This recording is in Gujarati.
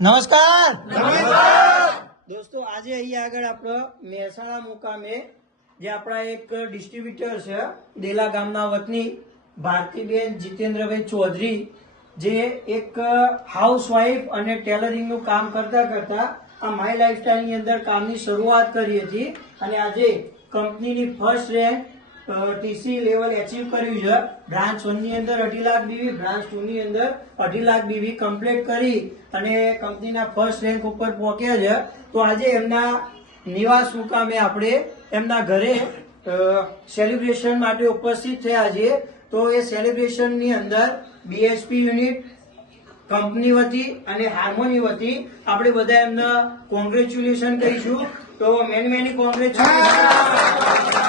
નમસ્કાર દોસ્તો, આજે અહીંયા આગળ આપણો મહેસાણા મુકામે જે આપણા એક ડિસ્ટ્રીબ્યુટર છે દેલા ગામના વતની ભારતીબેન જીતેન્દ્રભાઈ ચૌધરી, જે એક હાઉસવાઈફ અને ટેલરિંગનું કામ કરતા કરતા આ માય લાઈફસ્ટાઈલની અંદર કામની શરૂઆત કરી હતી અને આજે કંપનીની first rank TC level achieve કર્યું છે. બ્રાન્ચ 1 ની અંદર 2.5 લાખ બીવી, બ્રાન્ચ 2 ની અંદર 2.5 લાખ બીવી કમ્પ્લીટ કરી અને કંપનીના ફર્સ્ટ રેન્ક ઉપર પહોંચ્યા છે. તો આજે એમના નિવાસ મુકામે આપણે એમના ઘરે સેલિબ્રેશન માટે ઉપસ્થિત થયા છીએ. તો એ સેલિબ્રેશન ની અંદર બીએસપી યુનિટ, કંપની વતી અને હાર્મોની વતી આપણે બધા એમને કોંગ્રેચ્યુલેશન કહીશું. તો મેની કોંગ્રેચ્યુલેશન.